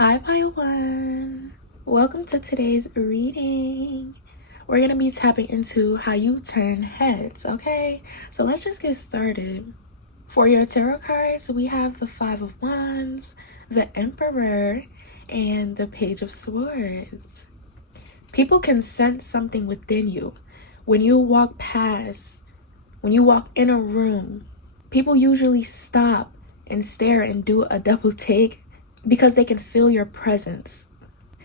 Hi, Pile One. Welcome to today's reading. We're going to be tapping into how you turn heads, okay? So let's just get started. For your tarot cards, we have the Five of Wands, the Emperor, and the Page of Swords. People can sense something within you. When you walk in a room, people usually stop and stare and do a double take because they can feel your presence.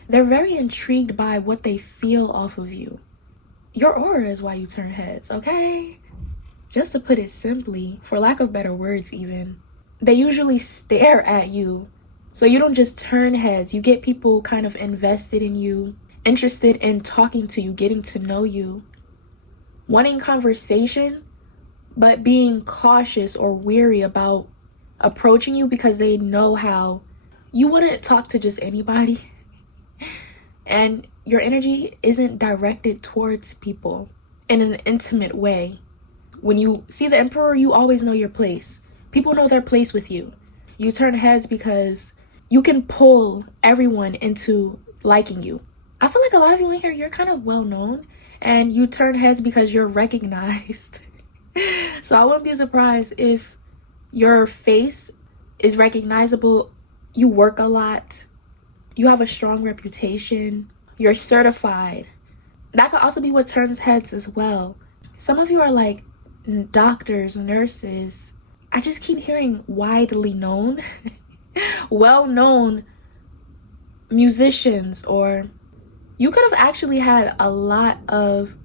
They're very intrigued by what they feel off of you. Your aura is why you turn heads, okay? Just to put it simply, for lack of better words even, they usually stare at you. So you don't just turn heads, you get people kind of invested in you, interested in talking to you, getting to know you, wanting conversation, but being cautious or weary about approaching you because they know how you wouldn't talk to just anybody. And your energy isn't directed towards people in an intimate way. When you see the Emperor, you always know your place. People know their place with you. You turn heads because you can pull everyone into liking you. I feel like a lot of you in here, you're kind of well known, and you turn heads because you're recognized. So I wouldn't be surprised if your face is recognizable. You work a lot. You have a strong reputation. You're certified. That could also be what turns heads as well. Some of you are like doctors, nurses. I just keep hearing widely known, well-known musicians, or you could have actually had a lot of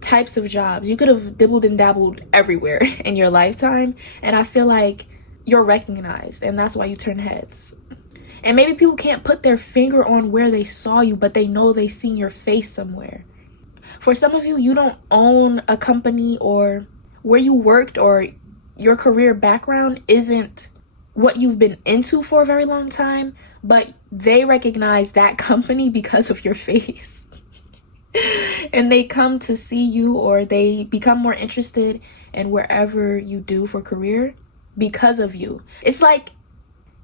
types of jobs. You could have dibbled and dabbled everywhere in your lifetime, and I feel like you're recognized, and that's why you turn heads. And maybe people can't put their finger on where they saw you, but they know they seen your face somewhere. For some of you, you don't own a company, or where you worked or your career background isn't what you've been into for a very long time, but they recognize that company because of your face. And they come to see you, or they become more interested in wherever you do for career because of you. It's like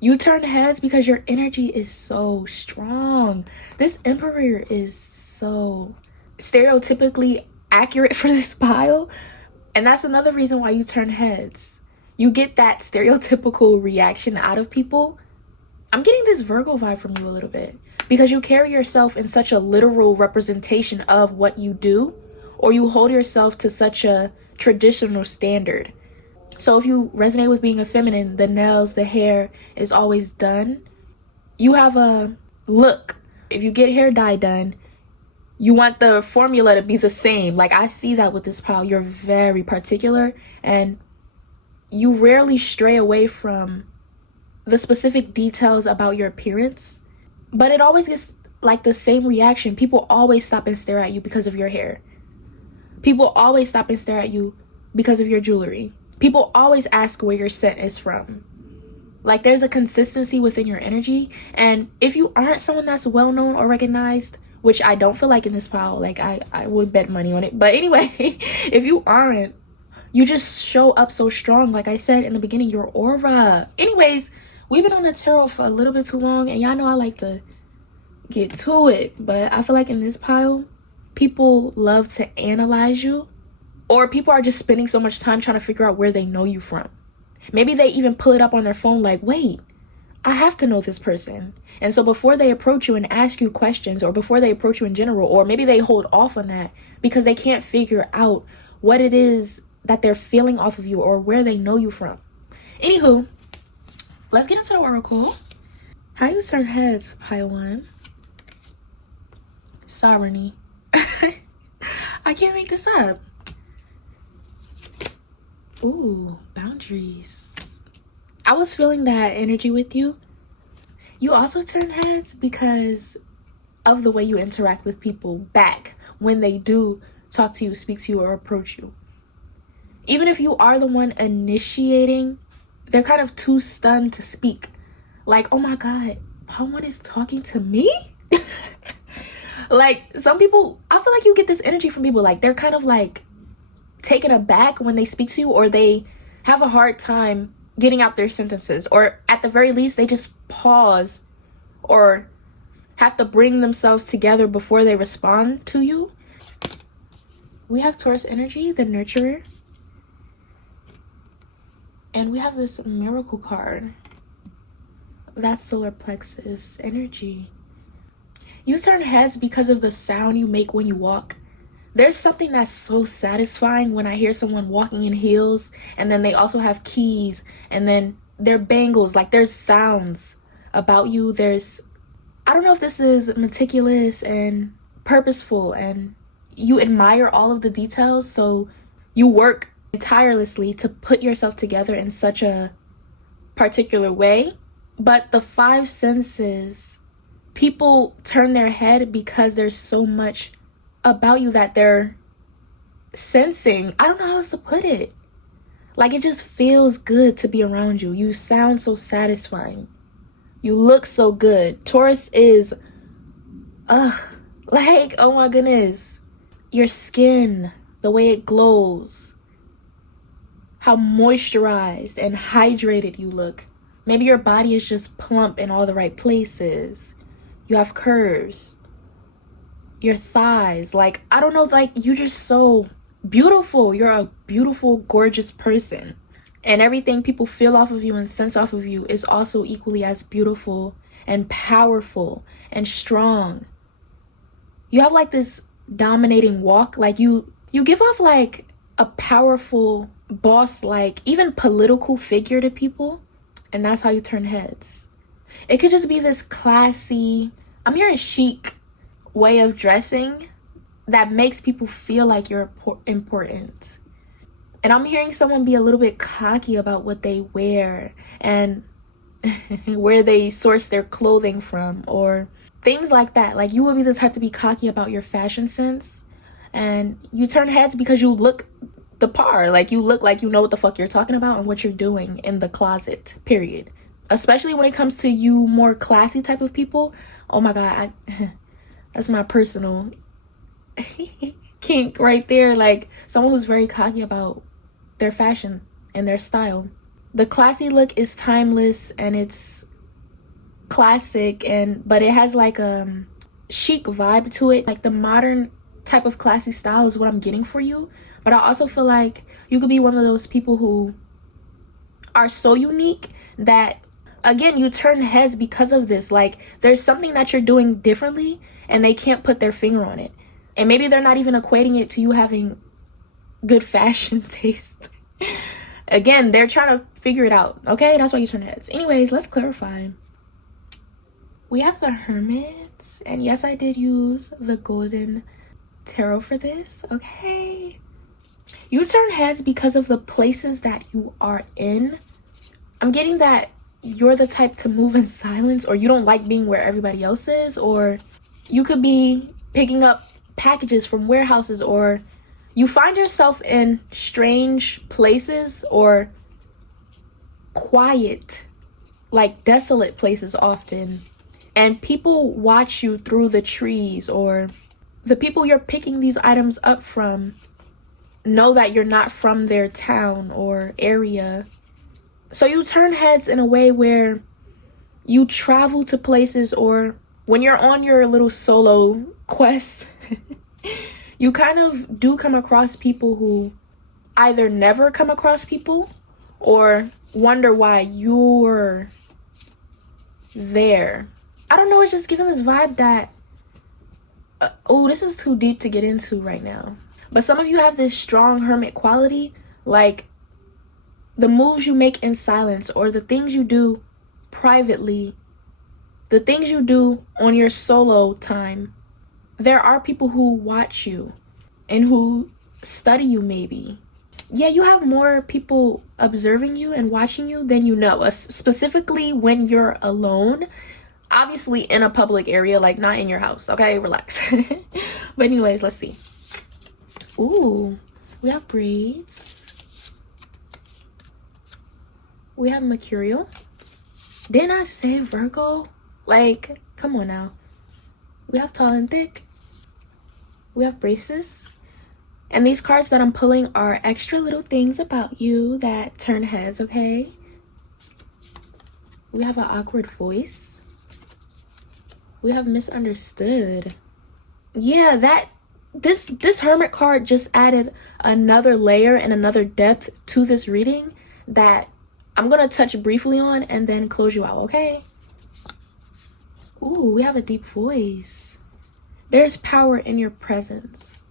you turn heads because your energy is so strong. This Emperor is so stereotypically accurate for this pile. And that's another reason why you turn heads. You get that stereotypical reaction out of people. I'm getting this Virgo vibe from you a little bit because you carry yourself in such a literal representation of what you do, or you hold yourself to such a traditional standard. So if you resonate with being a feminine, the nails, the hair is always done. You have a look. If you get hair dye done, you want the formula to be the same. Like, I see that with this pile. You're very particular, and you rarely stray away from the specific details about your appearance. But it always gets like the same reaction. People always stop and stare at you because of your hair. People always stop and stare at you because of your jewelry. People always ask where your scent is from. Like, there's a consistency within your energy. And if you aren't someone that's well known or recognized, which I don't feel like in this pile, like I would bet money on it. But anyway, if you aren't, you just show up so strong. Like I said in the beginning, your aura. Anyways, we've been on the tarot for a little bit too long, and y'all know I like to get to it. But I feel like in this pile, people love to analyze you. Or people are just spending so much time trying to figure out where they know you from. Maybe they even pull it up on their phone like, wait, I have to know this person. And so before they approach you and ask you questions, or before they approach you in general, or maybe they hold off on that because they can't figure out what it is that they're feeling off of you or where they know you from. Anywho, let's get into the oracle. How you turn heads, pile one. Sovereignty. I can't make this up. Ooh, boundaries. I was feeling that energy with you. You also turn heads because of the way you interact with people back when they do talk to you, speak to you, or approach you. Even if you are the one initiating, they're kind of too stunned to speak. Like, oh my God, Pawan is talking to me? Like, some people, I feel like you get this energy from people. Like, they're kind of like taken aback when they speak to you, or they have a hard time getting out their sentences, or at the very least they just pause or have to bring themselves together before they respond to you. We have Taurus energy, the nurturer. And we have this miracle card. That's solar plexus energy. You turn heads because of the sound you make when you walk. There's something that's so satisfying when I hear someone walking in heels, and then they also have keys, and then their bangles. Like, there's sounds about you. I don't know if this is meticulous and purposeful, and you admire all of the details, so you work tirelessly to put yourself together in such a particular way. But the five senses, people turn their head because there's so much about you that they're sensing. I don't know how else to put it. Like, it just feels good to be around you. You sound so satisfying. You look so good. Taurus is, like, oh my goodness. Your skin, the way it glows, how moisturized and hydrated you look. Maybe your body is just plump in all the right places. You have curves. Your thighs, like, I don't know, like, you're just so beautiful. You're a beautiful, gorgeous person. And everything people feel off of you and sense off of you is also equally as beautiful and powerful and strong. You have like this dominating walk. Like, you give off like a powerful boss, like even political figure to people. And that's how you turn heads. It could just be this classy, I'm hearing chic way of dressing that makes people feel like you're important. And I'm hearing someone be a little bit cocky about what they wear and where they source their clothing from, or things like that. Like, you will be the type to be cocky about your fashion sense, and you turn heads because you look the par. Like, you look like you know what the fuck you're talking about and what you're doing in the closet, period. Especially when it comes to you more classy type of people. Oh my god, that's my personal kink right there. Like, someone who's very cocky about their fashion and their style. The classy look is timeless and it's classic, but it has like a chic vibe to it. Like, the modern type of classy style is what I'm getting for you. But I also feel like you could be one of those people who are so unique that, again, you turn heads because of this. Like, there's something that you're doing differently and they can't put their finger on it. And maybe they're not even equating it to you having good fashion taste. Again, they're trying to figure it out, okay? That's why you turn heads. Anyways, let's clarify. We have the Hermit, and yes, I did use the Golden Tarot for this, okay? You turn heads because of the places that you are in. I'm getting that you're the type to move in silence, or you don't like being where everybody else is, or you could be picking up packages from warehouses, or you find yourself in strange places or quiet, like desolate places often, and people watch you through the trees, or the people you're picking these items up from know that you're not from their town or area. So you turn heads in a way where you travel to places, or when you're on your little solo quest, you kind of do come across people who either never come across people or wonder why you're there. I don't know, it's just giving this vibe that, this is too deep to get into right now. But some of you have this strong hermit quality, like the moves you make in silence, or the things you do privately, the things you do on your solo time. There are people who watch you and who study you maybe. Yeah, you have more people observing you and watching you than you know, specifically when you're alone. Obviously in a public area, like not in your house, okay? Relax. But anyways, let's see. Ooh, we have braids. We have mercurial. Didn't I say Virgo? Like, come on now. We have tall and thick. We have braces. And these cards that I'm pulling are extra little things about you that turn heads, okay? We have an awkward voice. We have misunderstood. Yeah, this Hermit card just added another layer and another depth to this reading that I'm gonna touch briefly on and then close you out, okay? Ooh, we have a deep voice. There's power in your presence.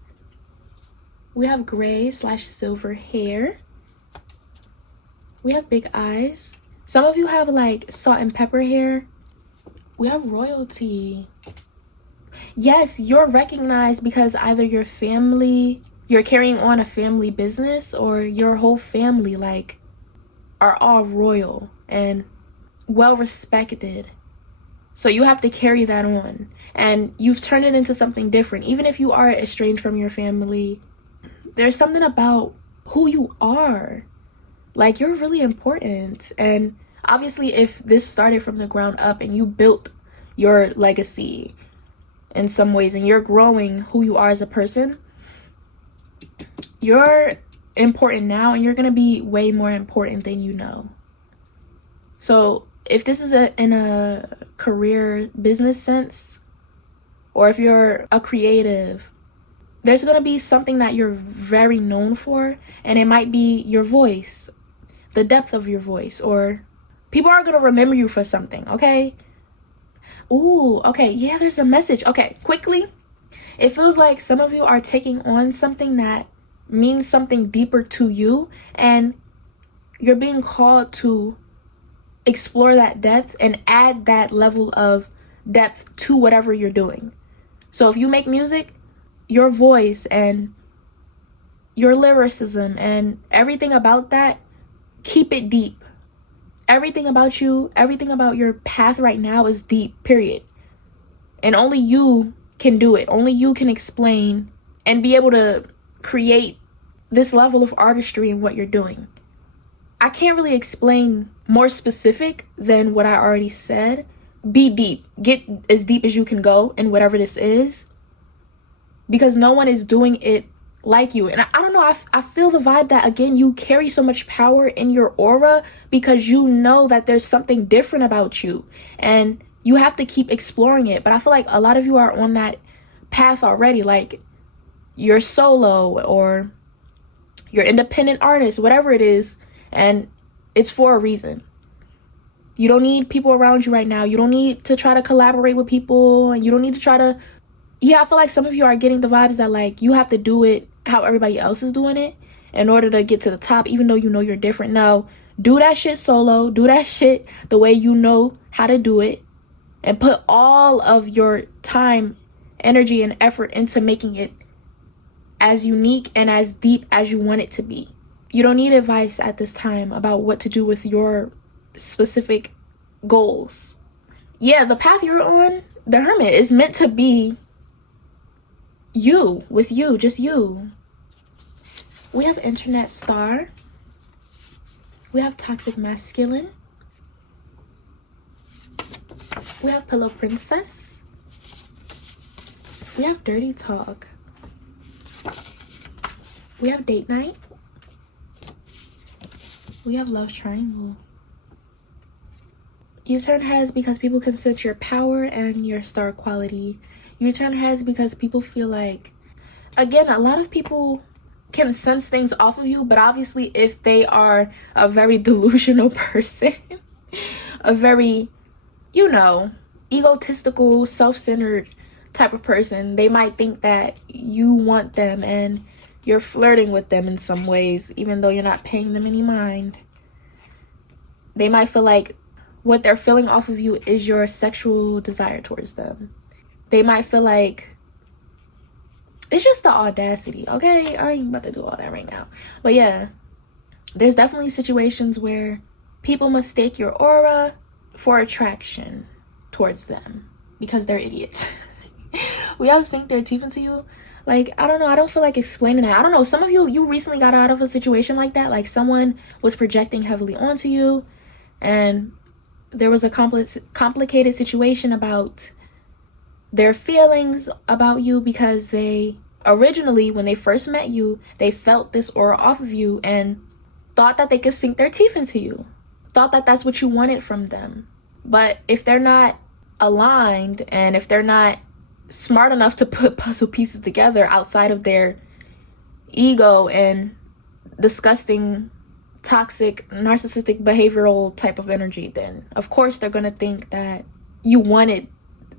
We have gray/silver hair. We have big eyes. Some of you have like salt and pepper hair. We have royalty. Yes, you're recognized because either your family, you're carrying on a family business, or your whole family like are all royal and well respected. So you have to carry that on, and you've turned it into something different. Even if you are estranged from your family, there's something about who you are. Like, you're really important. And obviously, if this started from the ground up and you built your legacy in some ways and you're growing who you are as a person, you're important now, and you're going to be way more important than you know. So if this is in a career business sense, or if you're a creative, there's going to be something that you're very known for, and it might be your voice, the depth of your voice, or people are going to remember you for something, okay? Ooh, okay, yeah, there's a message. Okay, quickly, it feels like some of you are taking on something that means something deeper to you, and you're being called to explore that depth and add that level of depth to whatever you're doing. So if you make music, your voice and your lyricism and everything about that, keep it deep. Everything about you, everything about your path right now is deep, period. And only you can do it. Only you can explain and be able to create this level of artistry in what you're doing. I can't really explain more specific than what I already said. Be deep. Get as deep as you can go in whatever this is, because no one is doing it like you. And I don't know, I feel the vibe that, again, you carry so much power in your aura because you know that there's something different about you and you have to keep exploring it. But I feel like a lot of you are on that path already. Like, you're solo or you're independent artist, whatever it is, and it's for a reason. You don't need people around you right now. You don't need to try to collaborate with people, and you don't need to try to, I feel like some of you are getting the vibes that like you have to do it how everybody else is doing it in order to get to the top, even though you know you're different. No, do that shit solo. Do that shit the way you know how to do it, and put all of your time, energy, and effort into making it as unique and as deep as you want it to be. You don't need advice at this time about what to do with your specific goals. Yeah, the path you're on, the Hermit, is meant to be you, with you, just you. We have Internet Star. We have Toxic Masculine. We have Pillow Princess. We have Dirty Talk. We have Date Night. We have Love Triangle. You turn heads because people can sense your power and your star quality. You turn heads because people feel like, again, a lot of people can sense things off of you, but obviously if they are a very delusional person, a very, egotistical, self-centered type of person, they might think that you want them and you're flirting with them in some ways, even though you're not paying them any mind. They might feel like what they're feeling off of you is your sexual desire towards them. They might feel like it's just the audacity, okay? I ain't about to do all that right now. But yeah, there's definitely situations where people mistake your aura for attraction towards them because they're idiots. We have sink their teeth into you. Like, I don't know. I don't feel like explaining that. I don't know. Some of you recently got out of a situation like that. Like, someone was projecting heavily onto you, and there was a complicated situation about their feelings about you because they originally, when they first met you, they felt this aura off of you and thought that they could sink their teeth into you. Thought that that's what you wanted from them. But if they're not aligned, and if they're not smart enough to put puzzle pieces together outside of their ego and disgusting, toxic, narcissistic, behavioral type of energy, then of course they're gonna think that you wanted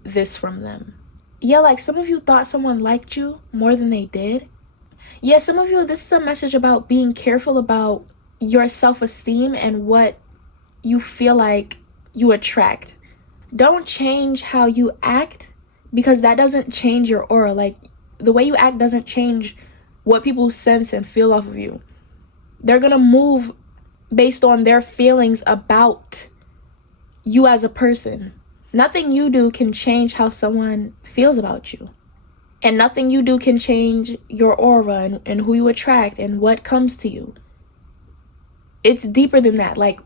this from them. Yeah, like some of you thought someone liked you more than they did. Yeah, some of you, this is a message about being careful about your self-esteem and what you feel like you attract. Don't change how you act, because that doesn't change your aura. Like, the way you act doesn't change what people sense and feel off of you. They're gonna move based on their feelings about you as a person. Nothing you do can change how someone feels about you. And nothing you do can change your aura and who you attract and what comes to you. It's deeper than that. Like,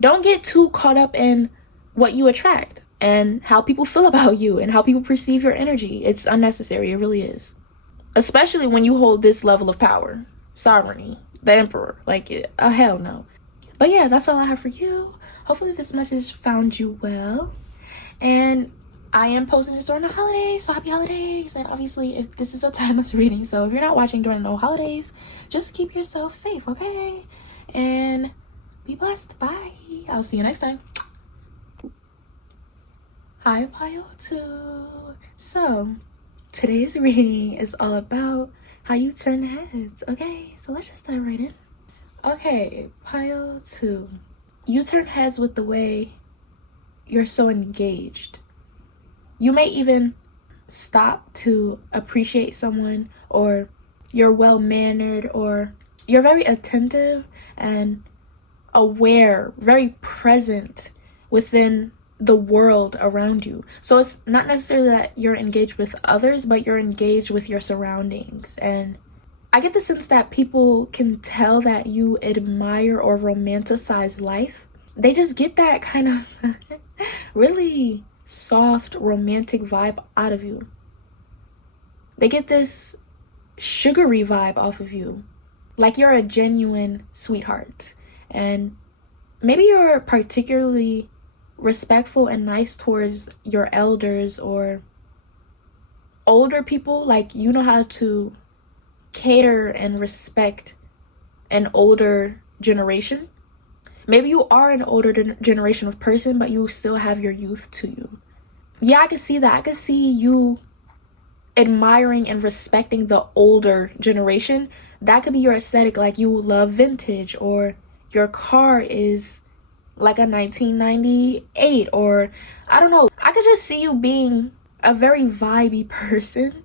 don't get too caught up in what you attract and how people feel about you and how people perceive your energy. It's unnecessary. It really is. Especially when you hold this level of power, sovereignty, the emperor. Like, hell no. But yeah, that's all I have for you. Hopefully this message found you well. And I am posting this during the holidays, so happy holidays. And obviously, if this is a timeless reading, so if you're not watching during the holidays, just keep yourself safe, okay? And be blessed. Bye. I'll see you next time. Hi, Pile 2. So, today's reading is all about how you turn heads, okay? So let's just dive right in. Okay, Pile 2. You turn heads with the way you're so engaged. You may even stop to appreciate someone, or you're well-mannered, or you're very attentive and aware, very present within the world around you. So it's not necessarily that you're engaged with others, but you're engaged with your surroundings. And I get the sense that people can tell that you admire or romanticize life. They just get that kind of really soft, romantic vibe out of you. They get this sugary vibe off of you. Like you're a genuine sweetheart. And maybe you're particularly respectful and nice towards your elders or older people. Like, you know how to cater and respect an older generation. Maybe you are an older generation of person, but you still have your youth to you. Yeah, I can see that. I can see you admiring and respecting the older generation. That could be your aesthetic. Like, you love vintage, or your car is like a 1998, or I don't know. I could just see you being a very vibey person.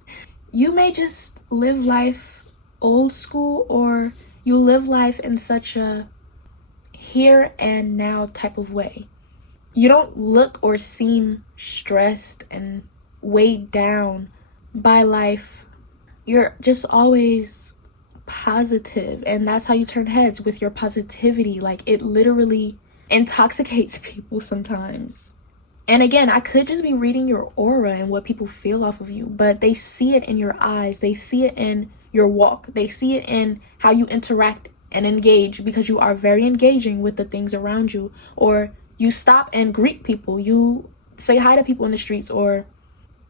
You may just live life old school, or you live life in such a here and now type of way. You don't look or seem stressed and weighed down by life. You're just always positive, and that's how you turn heads, with your positivity. Like, it literally intoxicates people sometimes. And again, I could just be reading your aura and what people feel off of you, but they see it in your eyes, they see it in your walk, they see it in how you interact and engage, because you are very engaging with the things around you. Or you stop and greet people, you say hi to people in the streets, or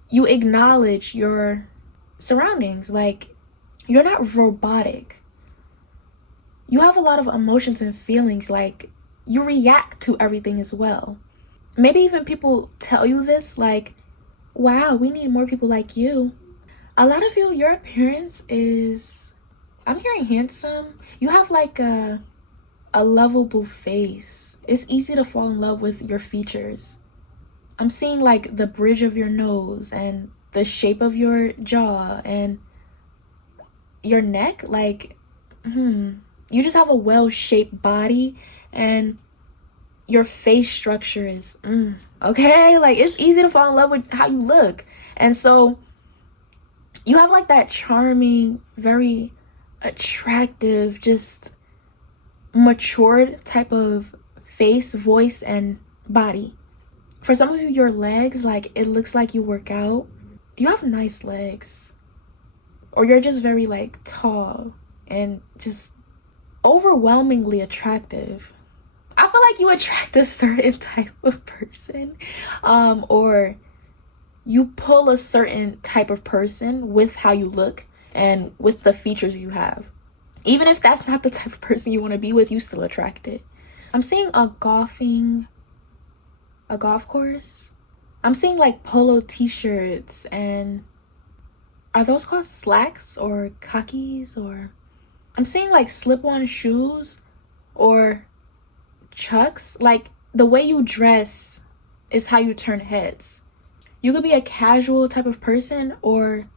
you acknowledge your surroundings. Like, you're not robotic. You have a lot of emotions and feelings. Like, you react to everything as well. Maybe even people tell you this, like, wow, we need more people like you. A lot of you, your appearance is, I'm hearing handsome. You have like a lovable face. It's easy to fall in love with your features. I'm seeing like the bridge of your nose and the shape of your jaw and your neck. Like, you just have a well-shaped body, and your face structure is, okay? Like, it's easy to fall in love with how you look. And so you have like that charming, very attractive, just matured type of face, voice, and body. For some of you, your legs, like, it looks like you work out. You have nice legs. Or you're just very like tall and just overwhelmingly attractive. I feel like you attract a certain type of person, or you pull a certain type of person with how you look and with the features you have. Even if that's not the type of person you want to be with, you still attract it. I'm seeing a golf course. I'm seeing like polo t-shirts, and are those called slacks or khakis? Or I'm seeing like slip-on shoes or chucks. Like the way you dress is how you turn heads. You could be a casual type of person, or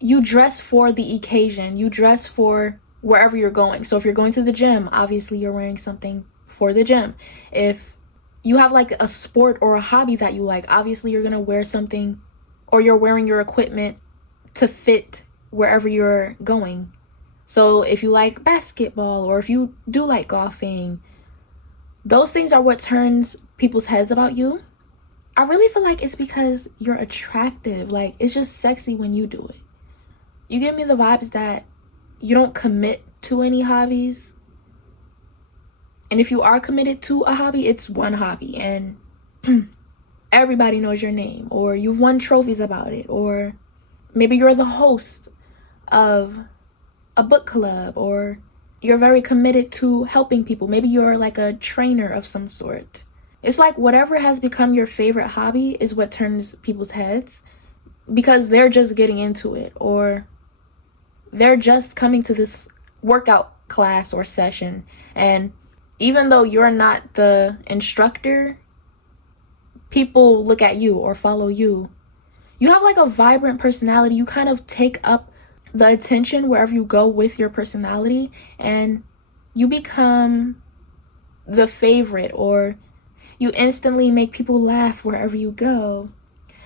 you dress for the occasion. You dress for wherever you're going. So if you're going to the gym, obviously you're wearing something for the gym. If you have like a sport or a hobby that you like, obviously you're going to wear something, or you're wearing your equipment to fit wherever you're going. So if you like basketball, or if you do like golfing, those things are what turns people's heads about you. I really feel like it's because you're attractive. Like, it's just sexy when you do it. You give me the vibes that you don't commit to any hobbies. And if you are committed to a hobby, it's one hobby, and everybody knows your name, or you've won trophies about it, or maybe you're the host of a book club, or you're very committed to helping people. Maybe you're like a trainer of some sort. It's like whatever has become your favorite hobby is what turns people's heads, because they're just getting into it, or they're just coming to this workout class or session. And even though you're not the instructor, people look at you or follow you. You have like a vibrant personality. You kind of take up the attention wherever you go with your personality, and you become the favorite, or you instantly make people laugh wherever you go.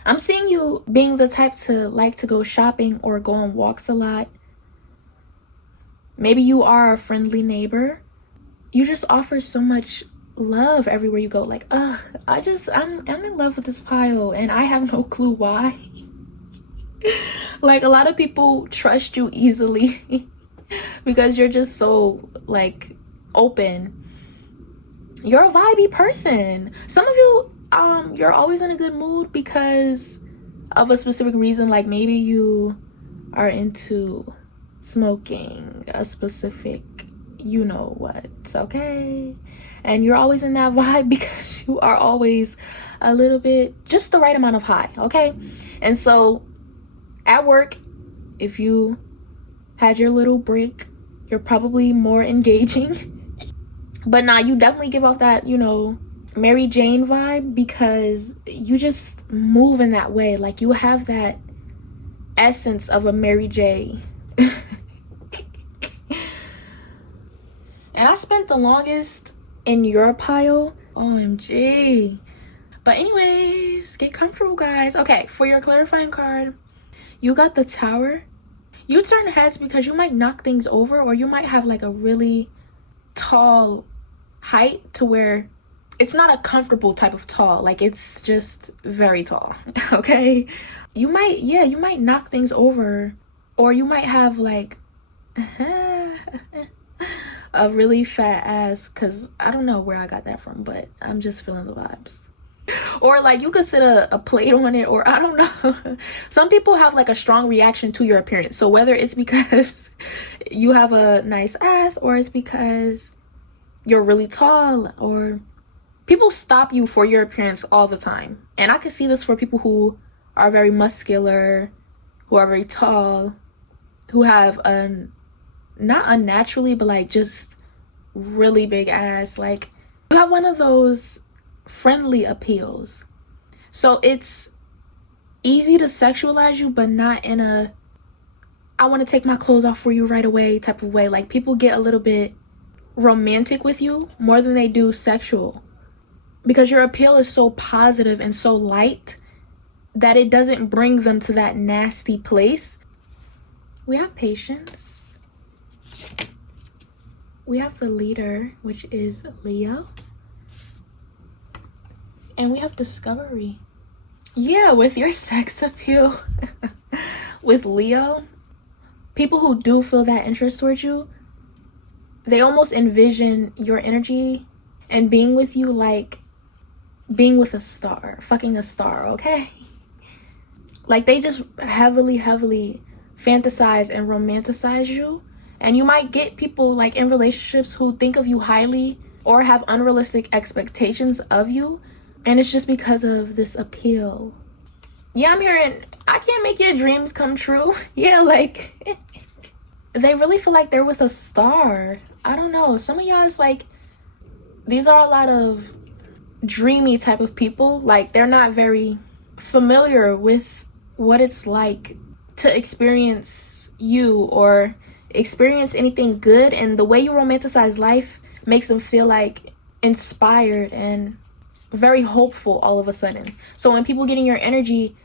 I'm seeing you being the type to like to go shopping or go on walks a lot. Maybe you are a friendly neighbor. You just offer so much love everywhere you go. Like, I'm in love with this pile, and I have no clue why. Like, a lot of people trust you easily because you're just so like open. You're a vibey person. Some of you, you're always in a good mood because of a specific reason. Like, maybe you are into smoking a specific you know what, okay? And you're always in that vibe because you are always a little bit, just the right amount of high, okay? And so at work, if you had your little break, you're probably more engaging. But nah, you definitely give off that, you know, Mary Jane vibe, because you just move in that way. Like, you have that essence of a Mary J. And I spent the longest in your pile. OMG. But anyways, get comfortable, guys. Okay, for your clarifying card, you got the Tower. You turn heads because you might knock things over, or you might have like a really tall height to where it's not a comfortable type of tall. Like, it's just very tall. Okay, you might knock things over, or you might have like a really fat ass, because I don't know where I got that from, but I'm just feeling the vibes. Or like, you could sit a plate on it, or I don't know. Some people have like a strong reaction to your appearance. So whether it's because you have a nice ass, or it's because you're really tall, or people stop you for your appearance all the time. And I could see this for people who are very muscular, who are very tall, who have not unnaturally, but like just really big ass. Like, you have one of those friendly appeals. So it's easy to sexualize you, but not in a I want to take my clothes off for you right away type of way. Like, people get a little bit romantic with you more than they do sexual, because your appeal is so positive and so light that it doesn't bring them to that nasty place. We have Patience. We have the Leader, which is Leo. And we have Discovery. Yeah, with your sex appeal with Leo, people who do feel that interest towards you, they almost envision your energy and being with you like being with a star, fucking a star, okay? Like, they just heavily fantasize and romanticize you. And you might get people like in relationships who think of you highly or have unrealistic expectations of you, and it's just because of this appeal. Yeah, I'm hearing, I can't make your dreams come true. Yeah, like they really feel like they're with a star. I don't know, some of y'all is like, these are a lot of dreamy type of people. Like, they're not very familiar with what it's like to experience you or experience anything good, and the way you romanticize life makes them feel like inspired and very hopeful all of a sudden. So when people get in your energy,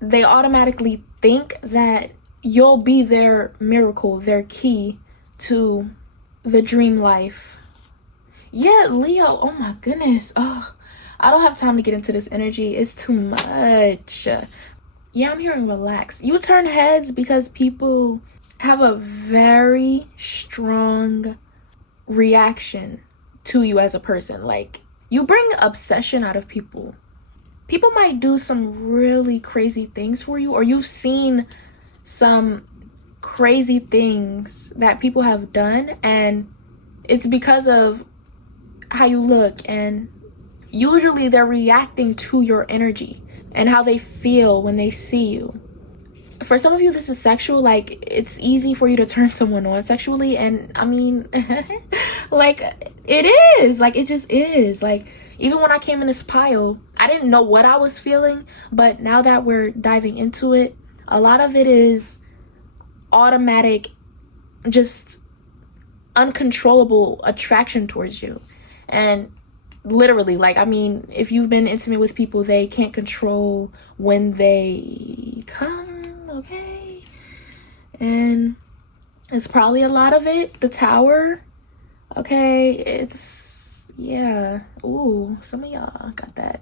they automatically think that you'll be their miracle, their key to the dream life. Yeah, Leo, oh my goodness. Oh, I don't have time to get into this energy. It's too much. Yeah, I'm hearing relax. You turn heads because people have a very strong reaction to you as a person. Like, you bring obsession out of people. People might do some really crazy things for you, or you've seen some crazy things that people have done, and it's because of how you look, and usually they're reacting to your energy and how they feel when they see you. For some of you, this is sexual. Like, it's easy for you to turn someone on sexually, and I mean like, it is, like, it just is. Like, even when I came in this pile, I didn't know what I was feeling, but now that we're diving into it, a lot of it is automatic, just uncontrollable attraction towards you. And literally, like, I mean, if you've been intimate with people, they can't control when they come, okay? And it's probably a lot of it. The Tower, okay? It's, yeah. Ooh, some of y'all got that.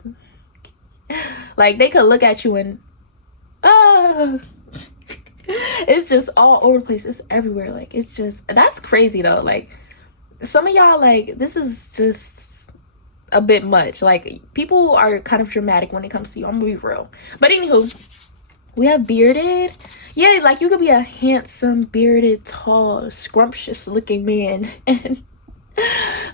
Like, they could look at you and, it's just all over the place. It's everywhere. Like, it's just, that's crazy though. Like, some of y'all, like, this is just a bit much. Like, people are kind of dramatic when it comes to you. I'm gonna be real. But anywho, we have bearded. Yeah, like, you could be a handsome, bearded, tall, scrumptious looking man, and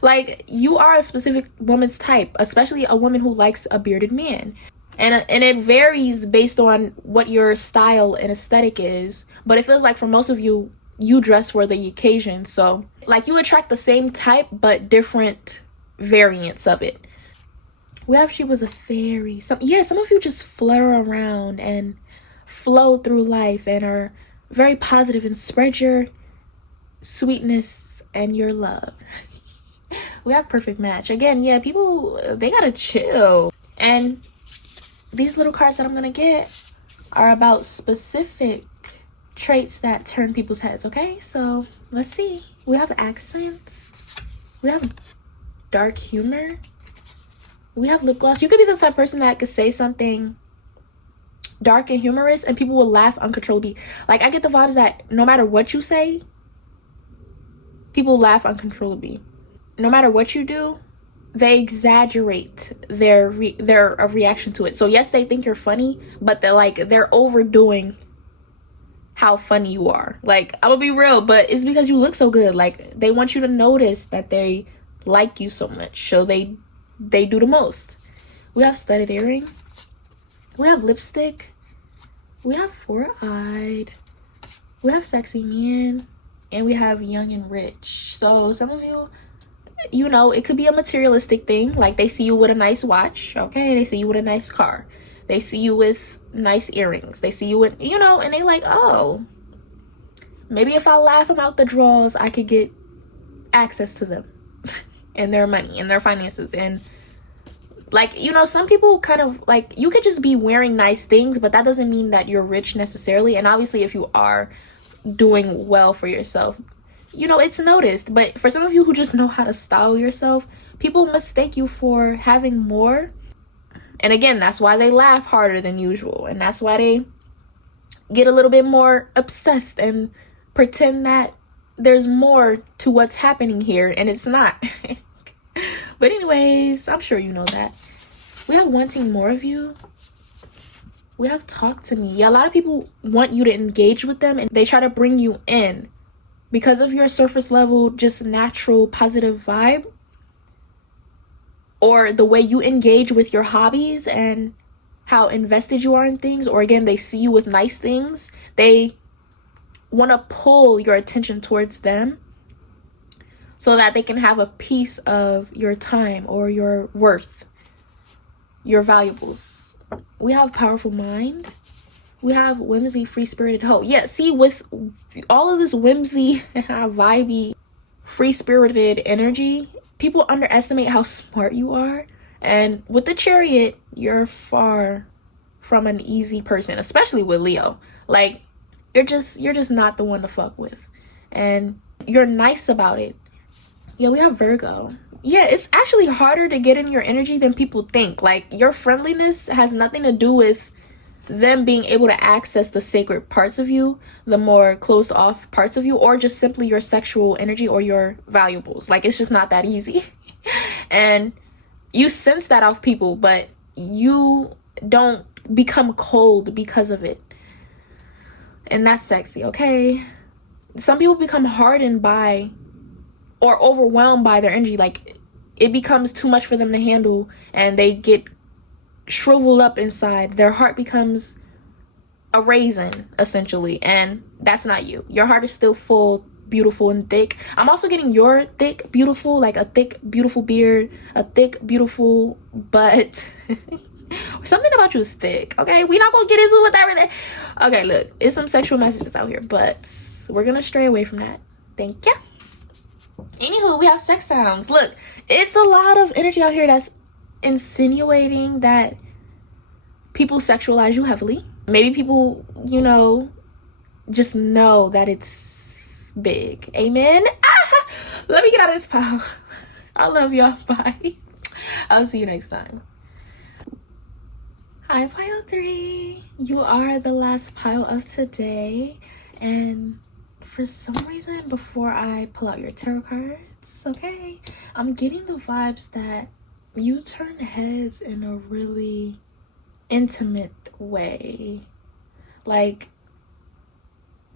like, you are a specific woman's type, especially a woman who likes a bearded man. And it varies based on what your style and aesthetic is, but it feels like for most of you, you dress for the occasion. So, like, you attract the same type but different variants of it. We have she was a fairy. Some of you just flutter around and flow through life and are very positive and spread your sweetness and your love. We have perfect match. Again, yeah, people, they gotta chill. And these little cards that I'm gonna get are about specific traits that turn people's heads, okay? So let's see. We have accents. We have dark humor. We have lip gloss. You could be the type of person that could say something dark and humorous and people will laugh uncontrollably. Like, I get the vibes that no matter what you say, people laugh uncontrollably. No matter what you do, they exaggerate their reaction to it. So yes, they think you're funny, but they're overdoing how funny you are. Like, I'm gonna be real, but it's because you look so good. Like, they want you to notice that they like you so much, so they do the most. We have studded earring. We have lipstick. We have four-eyed. We have sexy man, and we have young and rich. So some of you, you know, it could be a materialistic thing. Like, they see you with a nice watch, okay? They see you with a nice car. They see you with nice earrings. They see you with, you know, and they like, oh, maybe if I laugh them out the drawers, I could get access to them and their money and their finances. And, like, you know, some people kind of, like, you could just be wearing nice things, but that doesn't mean that you're rich necessarily. And obviously, if you are doing well for yourself, you know, it's noticed. But for some of you who just know how to style yourself, people mistake you for having more. And again, that's why they laugh harder than usual. And that's why they get a little bit more obsessed and pretend that there's more to what's happening here, and it's not. But anyways, I'm sure you know that. We have wanting more of you. We have talk to me. Yeah, a lot of people want you to engage with them, and they try to bring you in because of your surface level, just natural positive vibe, or the way you engage with your hobbies and how invested you are in things, or again, they see you with nice things. They want to pull your attention towards them so that they can have a piece of your time or your worth, your valuables. We have powerful mind. We have whimsy, free-spirited hoe. Yeah, see, with all of this whimsy, vibey, free-spirited energy, people underestimate how smart you are. And with the Chariot, you're far from an easy person, especially with Leo. Like, you're just not the one to fuck with. And you're nice about it. Yeah, we have Virgo. Yeah, it's actually harder to get in your energy than people think. Like, your friendliness has nothing to do with them being able to access the sacred parts of you, the more closed off parts of you, or just simply your sexual energy or your valuables. Like, it's just not that easy. And you sense that off people, but you don't become cold because of it. And that's sexy, okay? Some people become hardened by or overwhelmed by their energy. Like, it becomes too much for them to handle, and they get shriveled up inside. Their heart becomes a raisin, essentially, and that's not you. Your heart is still full, beautiful, and thick. I'm also getting your thick, beautiful, like a thick, beautiful beard, a thick, beautiful butt. Something about you is thick, okay? We're not gonna get into with everything. Okay, look, it's some sexual messages out here, but we're gonna stray away from that. Thank you. Anywho, we have sex sounds. Look, it's a lot of energy out here that's insinuating that people sexualize you heavily. Maybe people, you know, just know that it's big. Amen. Let me get out of this pile. I love y'all. Bye. I'll see you next time. Hi, pile 3. You are the last pile of today, and for some reason, before I pull out your tarot cards, okay, I'm getting the vibes that you turn heads in a really intimate way. Like,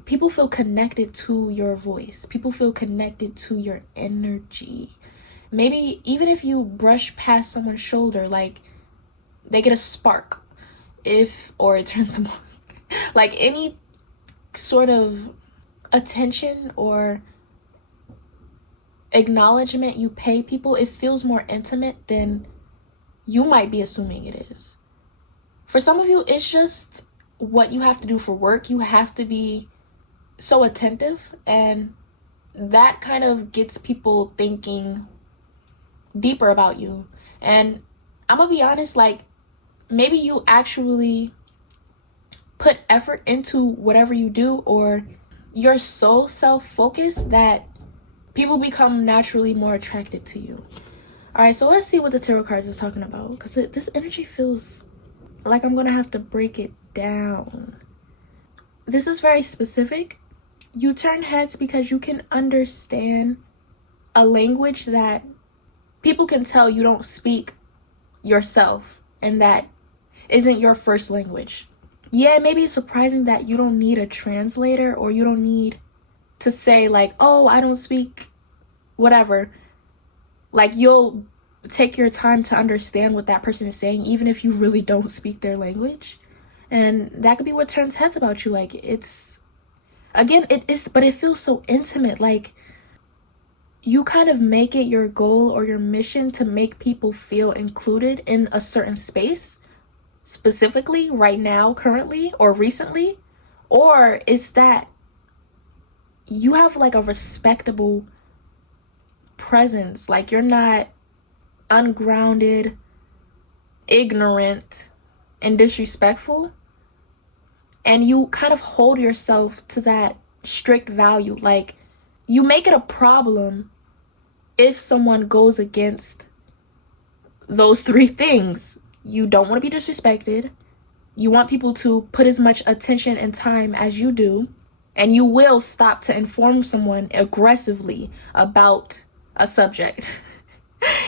people feel connected to your voice. People feel connected to your energy. Maybe even if you brush past someone's shoulder, like, they get a spark, or it turns them on. Like, any sort of attention or acknowledgement you pay people, it feels more intimate than you might be assuming it is. For some of you, it's just what you have to do for work. You have to be so attentive, and that kind of gets people thinking deeper about you. And I'm gonna be honest, like, maybe you actually put effort into whatever you do, or you're so self-focused that people become naturally more attracted to you. All right, so let's see what the tarot cards is talking about, because this energy feels like I'm gonna have to break it down. This is very specific. You turn heads because you can understand a language that people can tell you don't speak yourself, and that isn't your first language. Yeah, maybe it's surprising that you don't need a translator, or you don't need to say like, oh, I don't speak whatever. Like, you'll take your time to understand what that person is saying, even if you really don't speak their language. And that could be what turns heads about you. Like, it's, again, it is, but it feels so intimate. Like, you kind of make it your goal or your mission to make people feel included in a certain space, specifically right now, currently, or recently. Or is that you have like a respectable presence. Like, you're not ungrounded, ignorant, and disrespectful. And you kind of hold yourself to that strict value. Like, you make it a problem if someone goes against those 3 things. You don't want to be disrespected. You want people to put as much attention and time as you do. And you will stop to inform someone aggressively about a subject.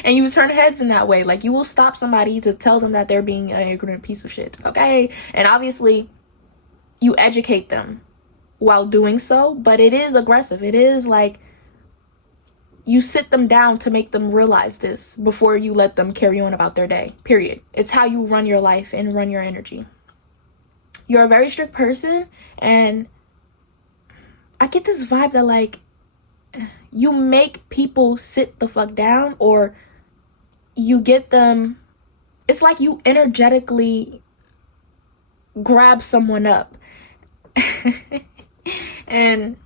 And you turn heads in that way. Like, you will stop somebody to tell them that they're being an ignorant piece of shit. Okay? And obviously, you educate them while doing so, but it is aggressive. It is like you sit them down to make them realize this before you let them carry on about their day. Period. It's how you run your life and run your energy. You're a very strict person, and I get this vibe that, like, you make people sit the fuck down, or you get them, it's like you energetically grab someone up. And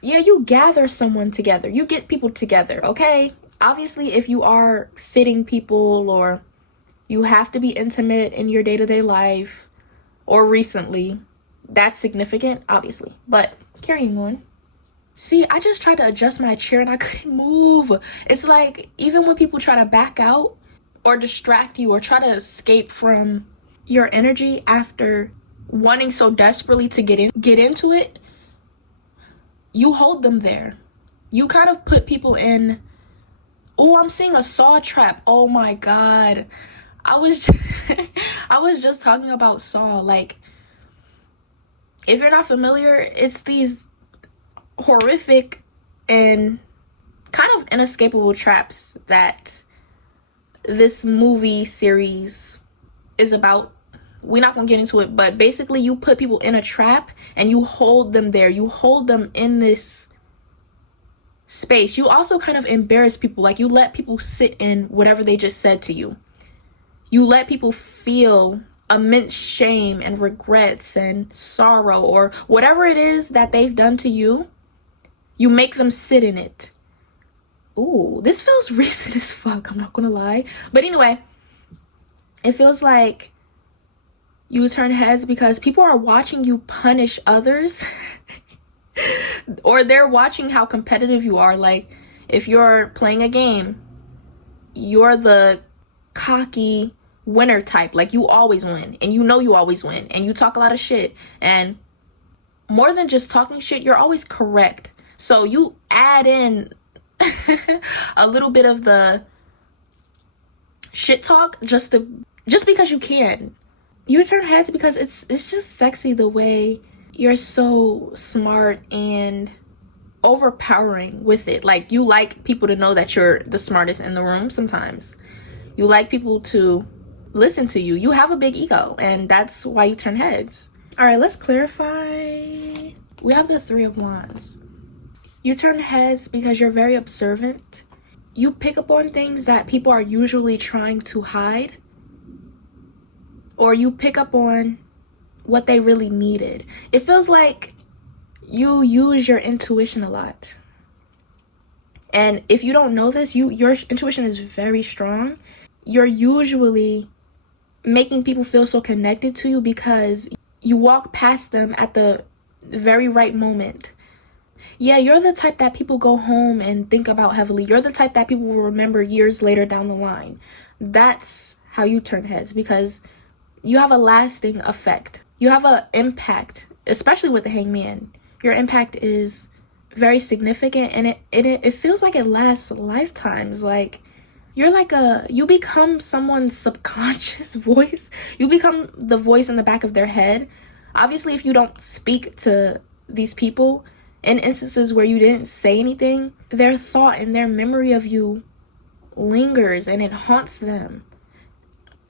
yeah, you gather someone together. You get people together, okay? Obviously, if you are fitting people, or you have to be intimate in your day-to-day life, or recently, that's significant, obviously. But carrying on. See, I just tried to adjust my chair and I couldn't move. It's like, even when people try to back out or distract you or try to escape from your energy after wanting so desperately to get into it, you hold them there. You kind of put people in, oh, I'm seeing a saw trap. Oh my God. I was just talking about Saw. Like, if you're not familiar, it's these horrific and kind of inescapable traps that this movie series is about. We're not gonna get into it, but basically you put people in a trap and you hold them there. You hold them in this space. You also kind of embarrass people. Like, you let people sit in whatever they just said to you. You let people feel immense shame and regrets and sorrow, or whatever it is that they've done to you. You make them sit in it. Ooh, this feels recent as fuck, I'm not gonna lie. But anyway, it feels like you turn heads because people are watching you punish others. Or they're watching how competitive you are. Like, if you're playing a game, you're the cocky winner type. Like, you always win, and you know you always win, and you talk a lot of shit. And more than just talking shit, you're always correct. So you add in a little bit of the shit talk just because you can. You turn heads because it's just sexy the way you're so smart and overpowering with it. Like, you like people to know that you're the smartest in the room sometimes. You like people to listen to you. You have a big ego, and that's why you turn heads. All right, let's clarify. We have the Three of Wands. You turn heads because you're very observant. You pick up on things that people are usually trying to hide, or you pick up on what they really needed. It feels like you use your intuition a lot. And if you don't know this, your intuition is very strong. You're usually making people feel so connected to you because you walk past them at the very right moment. Yeah, you're the type that people go home and think about heavily. You're the type that people will remember years later down the line. That's how you turn heads, because you have a lasting effect. You have an impact, especially with the Hangman. Your impact is very significant, and it feels like it lasts lifetimes. Like, you become someone's subconscious voice. You become the voice in the back of their head. Obviously, if you don't speak to these people, in instances where you didn't say anything, their thought and their memory of you lingers, and it haunts them.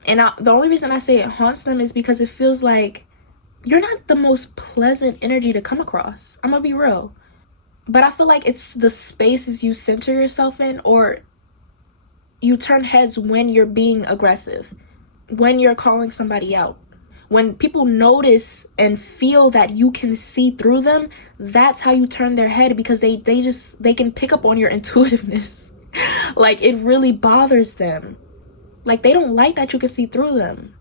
And the only reason I say it haunts them is because it feels like you're not the most pleasant energy to come across. I'm gonna be real. But I feel like it's the spaces you center yourself in, or you turn heads when you're being aggressive, when you're calling somebody out. When people notice and feel that you can see through them, that's how you turn their head, because they can pick up on your intuitiveness. Like, it really bothers them. Like, they don't like that you can see through them.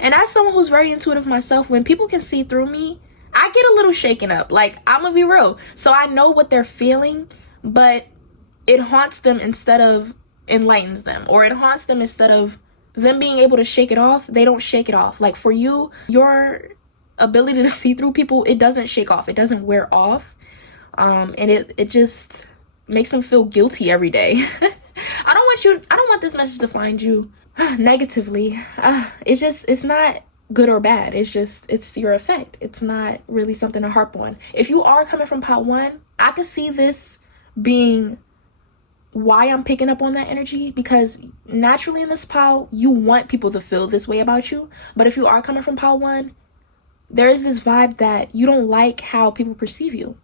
And as someone who's very intuitive myself, when people can see through me, I get a little shaken up. Like, I'm gonna be real. So I know what they're feeling, but it haunts them instead of enlightens them. Or it haunts them instead of them being able to shake it off. They don't shake it off. Like, for you, your ability to see through people, it doesn't shake off. It doesn't wear off. And it just makes them feel guilty every day. I don't want this message to find you negatively. It's not good or bad. It's your effect. It's not really something to harp on. If you are coming from pot 1, I could see this being why I'm picking up on that energy, because naturally in this pile, you want people to feel this way about you. But if you are coming from pile 1, there is this vibe that you don't like how people perceive you.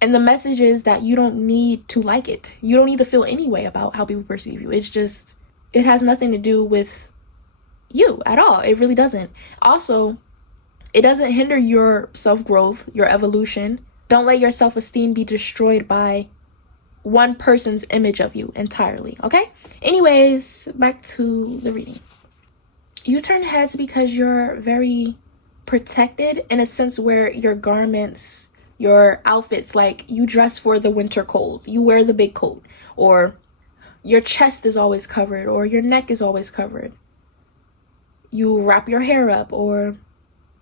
And the message is that you don't need to like it. You don't need to feel any way about how people perceive you. It has nothing to do with you at all. It really doesn't. Also, it doesn't hinder your self-growth, your evolution. Don't let your self-esteem be destroyed by one person's image of you entirely, okay? Anyways, back to the reading. You turn heads because you're very protected in a sense where your garments, your outfits, like you dress for the winter cold. You wear the big coat, or your chest is always covered, or your neck is always covered. You wrap your hair up, or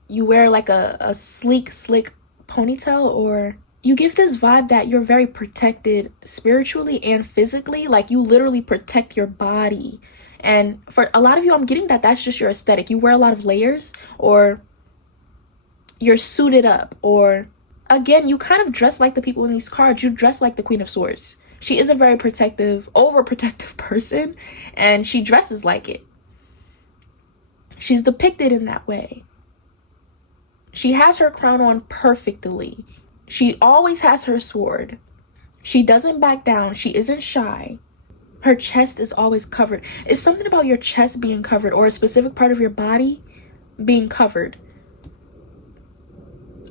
you wear like a sleek, slick ponytail, or you give this vibe that you're very protected spiritually and physically. Like you literally protect your body. And for a lot of you, I'm getting that that's just your aesthetic. You wear a lot of layers, or you're suited up, or again, you kind of dress like the people in these cards. You dress like the Queen of Swords. She is a very protective, overprotective person, and she dresses like it. She's depicted in that way. She has her crown on perfectly. She always has her sword. She doesn't back down. She isn't shy. Her chest is always covered. It's something about your chest being covered, or a specific part of your body being covered.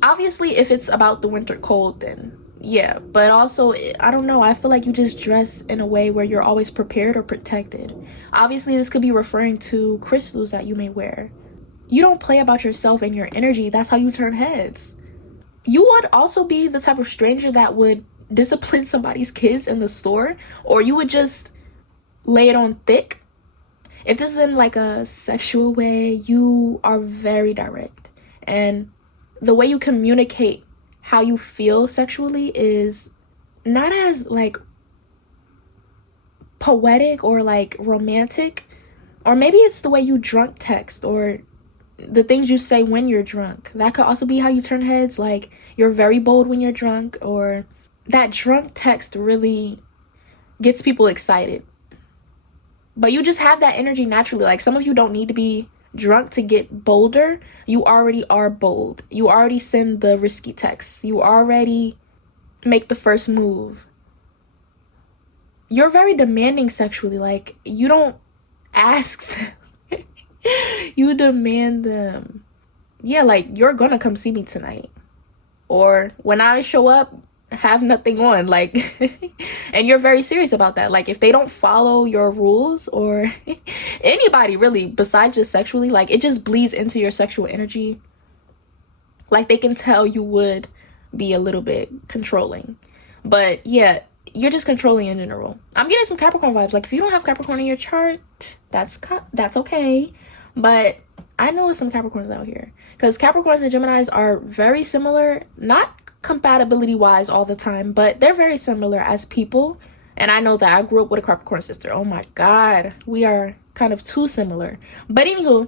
Obviously, if it's about the winter cold, then yeah. But also, I don't know. I feel like you just dress in a way where you're always prepared or protected. Obviously, this could be referring to crystals that you may wear. You don't play about yourself and your energy. That's how you turn heads. You would also be the type of stranger that would discipline somebody's kids in the store, or you would just lay it on thick. If this is in like a sexual way, you are very direct. And the way you communicate how you feel sexually is not as like poetic or like romantic, or maybe it's the way you drunk text, or the things you say when you're drunk. That could also be how you turn heads. Like you're very bold when you're drunk, or that drunk text really gets people excited. But you just have that energy naturally. Like some of you don't need to be drunk to get bolder. You already are bold. You already send the risky texts. You already make the first move. You're very demanding sexually. Like you don't ask them. You demand them. Yeah, like you're gonna come see me tonight, or when I show up, have nothing on, like and you're very serious about that. Like if they don't follow your rules, or anybody really besides just sexually, like it just bleeds into your sexual energy. Like they can tell you would be a little bit controlling, but yeah, you're just controlling in general. I'm getting some Capricorn vibes. Like if you don't have Capricorn in your chart, that's okay, but I know some Capricorns out here, because Capricorns and Geminis are very similar, not compatibility wise all the time, but they're very similar as people. And I know that I grew up with a Capricorn sister. Oh my god, we are kind of too similar. But anywho,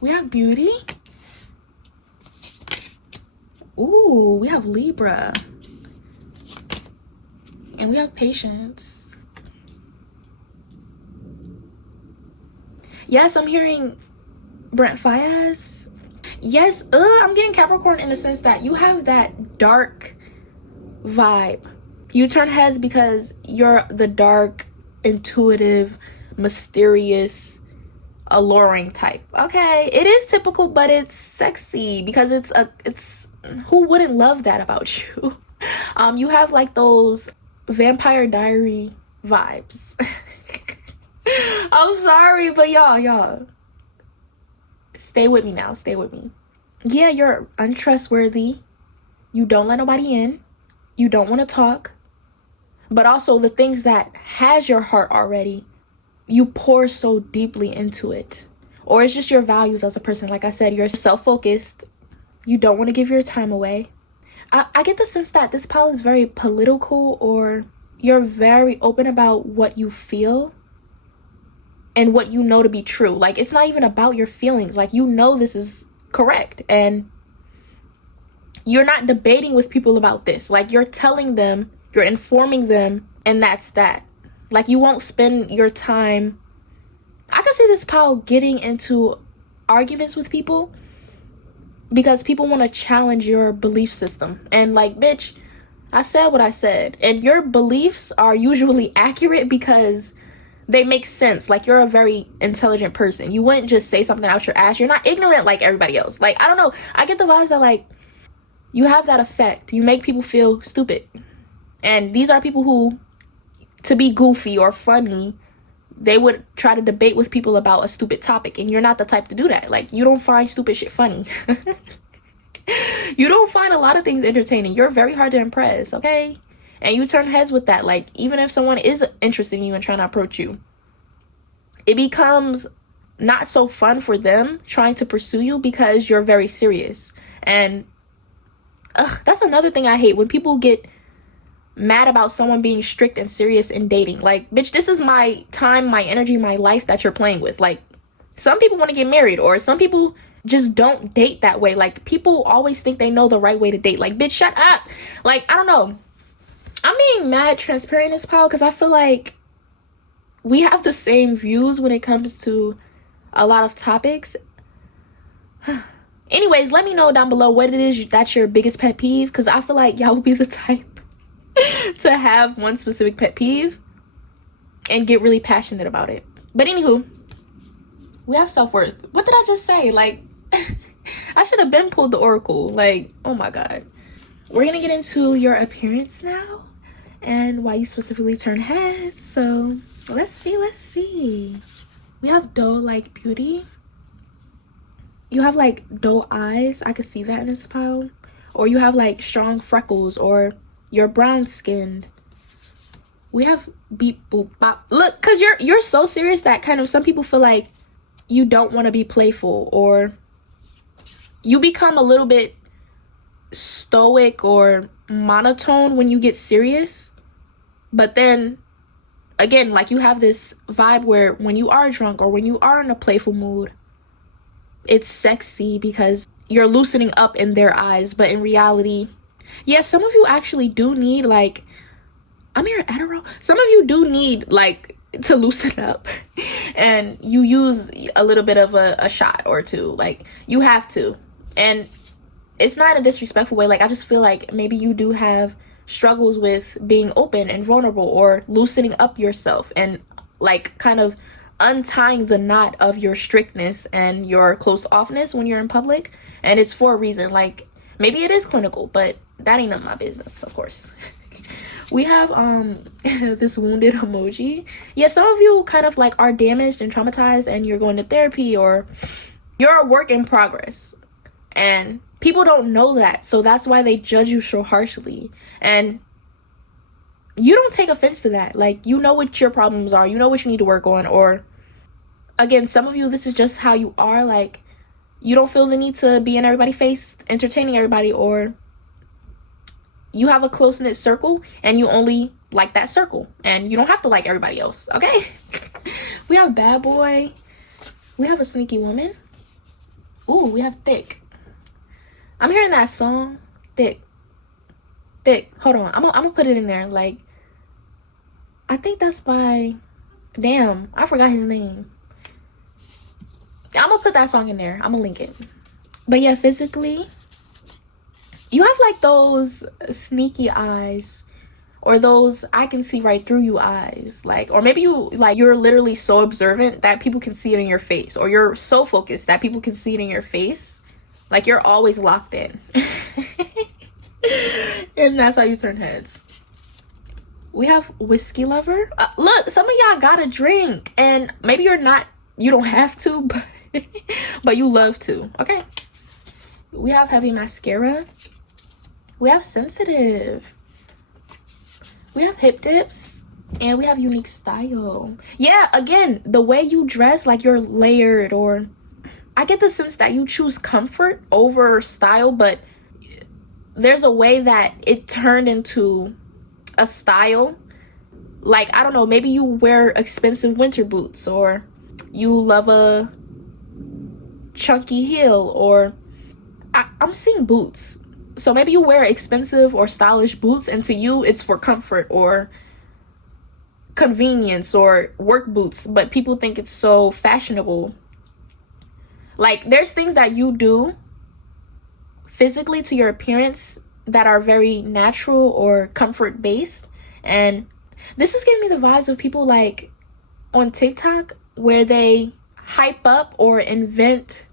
we have Beauty. Ooh, we have Libra, and we have Patience. Yes, I'm hearing Brent Fayez. Yes, I'm getting Capricorn in the sense that you have that dark vibe. You turn heads because you're the dark, intuitive, mysterious, alluring type. Okay, it is typical, but it's sexy because it's who wouldn't love that about you? You have like those Vampire Diary vibes. I'm sorry, but y'all stay with me now. Stay with me. Yeah, you're untrustworthy. You don't let nobody in. You don't want to talk. But also the things that has your heart already, you pour so deeply into it. or it's just your values as a person. Like I said, you're self-focused. You don't want to give your time away. I get the sense that this pile is very political, or you're very open about what you feel and what you know to be true. Like, it's not even about your feelings. Like, you know this is correct, and you're not debating with people about this. Like, you're telling them, you're informing them, and that's that. Like, you won't spend your time. I can see this pile getting into arguments with people because people want to challenge your belief system. And like, bitch, I said what I said. And your beliefs are usually accurate because they make sense. Like, you're a very intelligent person. You wouldn't just say something out your ass. You're not ignorant like everybody else. Like, I don't know. I get the vibes that, like, you have that effect. You make people feel stupid. And these are people who, to be goofy or funny, they would try to debate with people about a stupid topic. And you're not the type to do that. Like, you don't find stupid shit funny. You don't find a lot of things entertaining. You're very hard to impress, okay? And you turn heads with that. Like, even if someone is interested in you and trying to approach you, it becomes not so fun for them trying to pursue you because you're very serious. And that's another thing I hate, when people get mad about someone being strict and serious in dating. Like, bitch, this is my time, my energy, my life that you're playing with. Like, some people want to get married, or some people just don't date that way. Like, people always think they know the right way to date. Like, bitch, shut up. Like, I don't know. I'm being mad transparent in this pile because I feel like we have the same views when it comes to a lot of topics. Anyways, let me know down below what it is that's your biggest pet peeve, because I feel like y'all will be the type to have one specific pet peeve and get really passionate about it. But anywho, we have self-worth. What did I just say? Like, I should have been pulled the oracle. Like, oh my god. We're gonna get into your appearance now and why you specifically turn heads. So let's see. We have doe-like beauty. You have like doe eyes. I could see that in this pile. Or you have like strong freckles, or you're brown skinned. We have beep boop bop. Look, cause you're so serious that kind of some people feel like you don't want to be playful, or you become a little bit stoic or monotone when you get serious. But then again, like, you have this vibe where when you are drunk or when you are in a playful mood, it's sexy because you're loosening up in their eyes. But in reality, yeah, some of you actually do need, like, I'm here at Adderall. Some of you do need, like, to loosen up, and you use a little bit of a shot or two. Like, you have to. And it's not in a disrespectful way. Like, I just feel like maybe you do have struggles with being open and vulnerable, or loosening up yourself, and like kind of untying the knot of your strictness and your closed offness when you're in public. And it's for a reason. Like, maybe it is clinical, but that ain't none of my business, of course. We have this wounded emoji. Yeah, some of you kind of like are damaged and traumatized, and you're going to therapy, or you're a work in progress, and people don't know that. So that's why they judge you so harshly. And you don't take offense to that. Like, you know what your problems are, you know what you need to work on. Or again, some of you, this is just how you are. Like, you don't feel the need to be in everybody's face entertaining everybody, or you have a close-knit circle and you only like that circle, and you don't have to like everybody else, okay? We have bad boy. We have a sneaky woman. Ooh, we have thick. I'm hearing that song, thick. Hold on, I'm gonna put it in there. Like, I think that's by, damn, I forgot his name. I'm gonna put that song in there. I'm gonna link it. But yeah, physically, you have like those sneaky eyes, or those I can see right through you eyes. Like, or maybe you're literally so observant that people can see it in your face, or you're so focused that people can see it in your face. Like, you're always locked in. And that's how you turn heads. We have whiskey lover. Look, some of y'all got a drink, and maybe you don't have to, but but you love to, okay? We have heavy mascara. We have sensitive. We have hip dips, and we have unique style. Yeah, again, the way you dress, like, you're layered, or I get the sense that you choose comfort over style, but there's a way that it turned into a style. Like, I don't know, maybe you wear expensive winter boots, or you love a chunky heel, or I'm seeing boots. So maybe you wear expensive or stylish boots, and to you it's for comfort or convenience, or work boots, but people think it's so fashionable. Like, there's things that you do physically to your appearance that are very natural or comfort based. And this is giving me the vibes of people like on TikTok, where they hype up or invent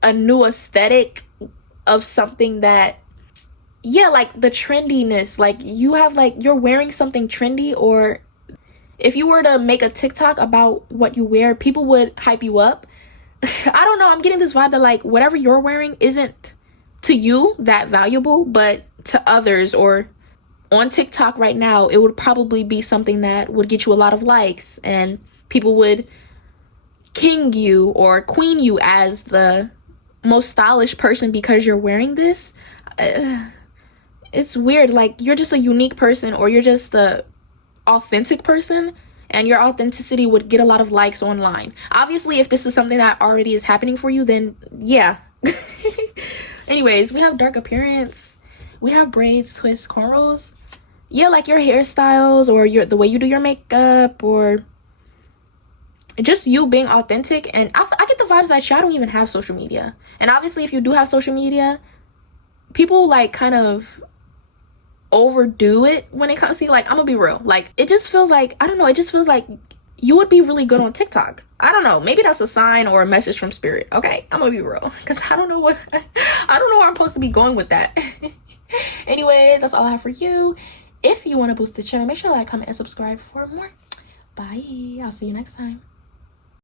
a new aesthetic of something that, yeah, like the trendiness. Like, you have, like, you're wearing something trendy, or if you were to make a TikTok about what you wear, people would hype you up. I don't know, I'm getting this vibe that, like, whatever you're wearing isn't to you that valuable, but to others, or on TikTok right now, it would probably be something that would get you a lot of likes, and people would king you or queen you as the most stylish person because you're wearing this. It's weird. Like, you're just a unique person, or you're just a authentic person, and your authenticity would get a lot of likes online. Obviously, if this is something that already is happening for you, then yeah. Anyways, we have dark appearance, we have braids, twists, cornrows. Yeah, like your hairstyles, or the way you do your makeup, or just you being authentic. And I get the vibes that y'all don't even have social media. And obviously, if you do have social media, people like kind of overdo it when it comes to, like, I'm gonna be real, like, it just feels like, I don't know, it just feels like you would be really good on TikTok. I don't know, maybe that's a sign or a message from spirit. Okay, I'm gonna be real, because I don't know where I'm supposed to be going with that. Anyways, that's all I have for you. If you want to boost the channel, make sure to like, comment, and subscribe for more. Bye. I'll see you next time.